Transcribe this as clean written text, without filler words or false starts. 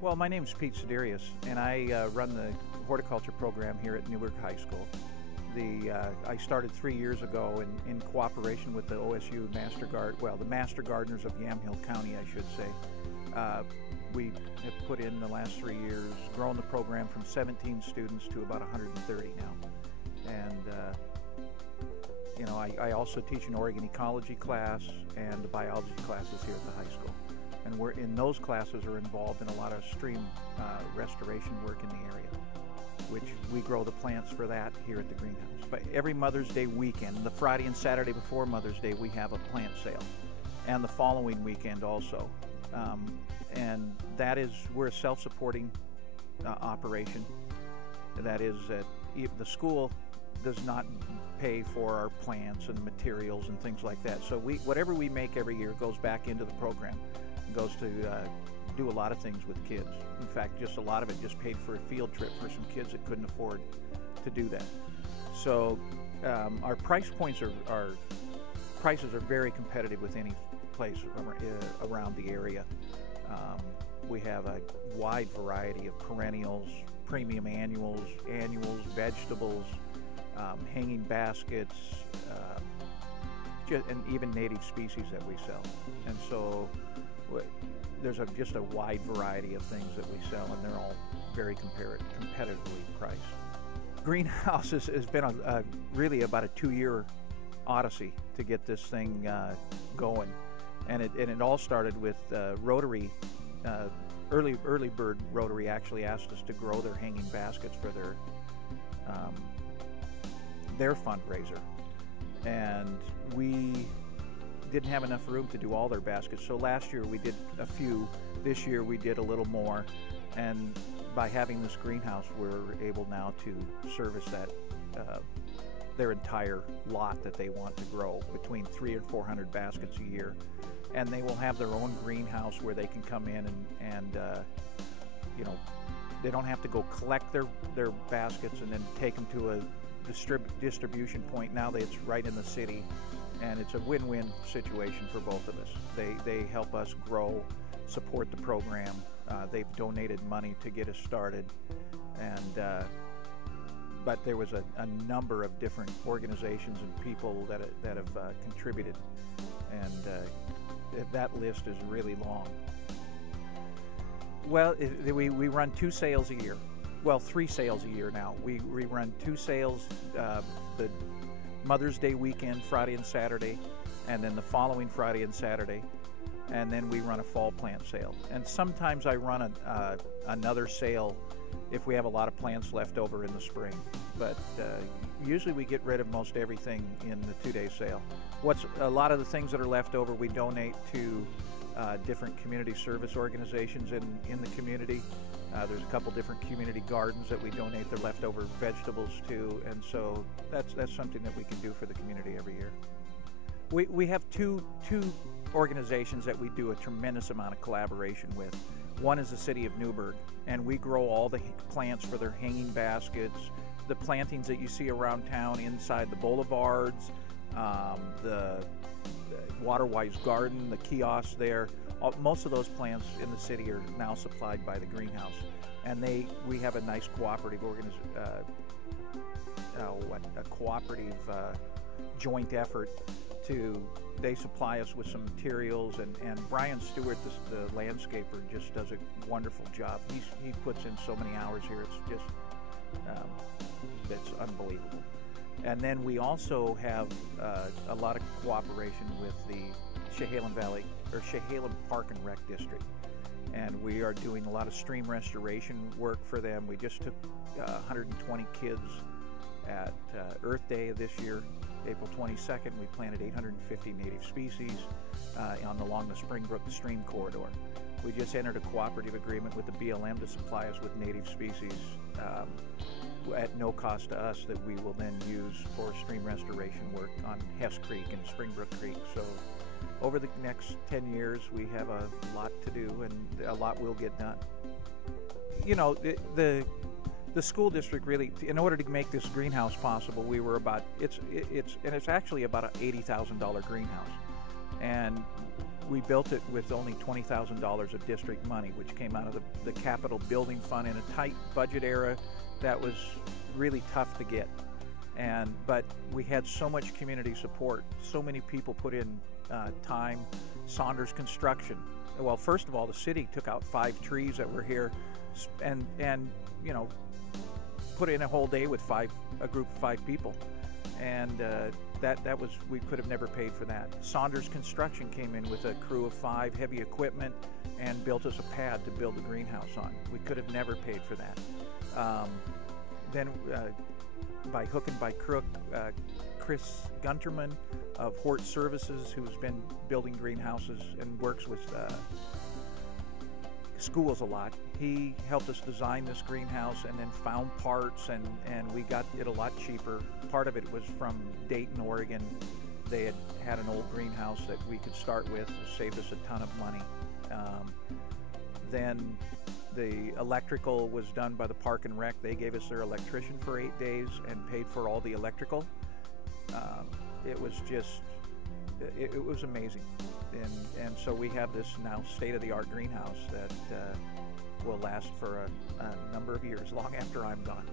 Well, my name is Pete Siderius, and I run the horticulture program here at Newberg High School. I started 3 years ago in cooperation with the OSU the Master Gardeners of Yamhill County, I should say. We have put in the last 3 years, grown the program from 17 students to about 130 now. And I also teach an Oregon ecology class and the biology classes here at the high school. And we're in those classes are involved in a lot of stream restoration work in the area, which we grow the plants for that here at the greenhouse. But every Mother's Day weekend, the Friday and Saturday before Mother's Day, we have a plant sale, and the following weekend also. And that is, we're a self-supporting operation. That is that the school does not pay for our plants and materials and things like that. So whatever we make every year goes back into the program. It goes to do a lot of things with kids. In fact, just a lot of it just paid for a field trip for some kids that couldn't afford to do that. So our price points prices are very competitive with any place around the area. We have a wide variety of perennials, premium annuals, vegetables, hanging baskets, and even native species that we sell. And so there's just a wide variety of things that we sell, and they're all very competitively priced. Greenhouse has been really about a 2-year odyssey to get this thing going, and it all started with Rotary. Early Bird Rotary actually asked us to grow their hanging baskets for their fundraiser, and we didn't have enough room to do all their baskets. So last year we did a few. This year we did a little more, and by having this greenhouse, we're able now to service their entire lot that they want to grow, between 300 and 400 baskets a year. And they will have their own greenhouse where they can come in and they don't have to go collect their baskets and then take them to a distribution point. Now that it's right in the city, and it's a win-win situation for both of us. They help us grow, support the program. They've donated money to get us started, and but there was a number of different organizations and people that have contributed, and that list is really long. Well, we run 2 sales a year. Well, 3 sales a year now. We run 2 sales, the Mother's Day weekend, Friday and Saturday, and then the following Friday and Saturday, and then we run a fall plant sale. And sometimes I run another sale if we have a lot of plants left over in the spring. But usually we get rid of most everything in the 2-day sale. A lot of the things that are left over we donate to different community service organizations in the community. There's a couple different community gardens that we donate their leftover vegetables to, and so that's something that we can do for the community every year. We have two organizations that we do a tremendous amount of collaboration with. One is the city of Newberg, and we grow all the plants for their hanging baskets, the plantings that you see around town inside the boulevards, the Waterwise Garden, the kiosks there. Most of those plants in the city are now supplied by the greenhouse, and we have a nice cooperative joint effort they supply us with some materials, and Brian Stewart, the landscaper, just does a wonderful job. He puts in so many hours here, it's just it's unbelievable. And then we also have a lot of cooperation with the Chehalem Valley, or Chehalem Park and Rec District. And we are doing a lot of stream restoration work for them. We just took 120 kids at Earth Day this year, April 22nd. We planted 850 native species along the Springbrook Stream Corridor. We just entered a cooperative agreement with the BLM to supply us with native species at no cost to us that we will then use for stream restoration work on Hess Creek and Springbrook Creek. So over the next 10 years, we have a lot to do, and a lot will get done. You know, the school district really, in order to make this greenhouse possible, we were it's actually about an $80,000 greenhouse, and we built it with only $20,000 of district money, which came out of the capital building fund in a tight budget era that was really tough to get. But we had so much community support, so many people put in time. Saunders Construction. Well, first of all, the city took out 5 trees that were here, and you know, put in a whole day with a group of 5 people, and that was, we could have never paid for that. Saunders Construction came in with a crew of 5, heavy equipment, and built us a pad to build the greenhouse on. We could have never paid for that. Then by hook and by crook, Chris Gunterman of Hort Services, who's been building greenhouses and works with schools a lot. He helped us design this greenhouse and then found parts, and we got it a lot cheaper. Part of it was from Dayton, Oregon. They had an old greenhouse that we could start with. It saved us a ton of money. Then the electrical was done by the Park and Rec. They gave us their electrician for 8 days and paid for all the electrical. It was just, it was amazing. And so we have this now state-of-the-art greenhouse that will last for a number of years, long after I'm gone.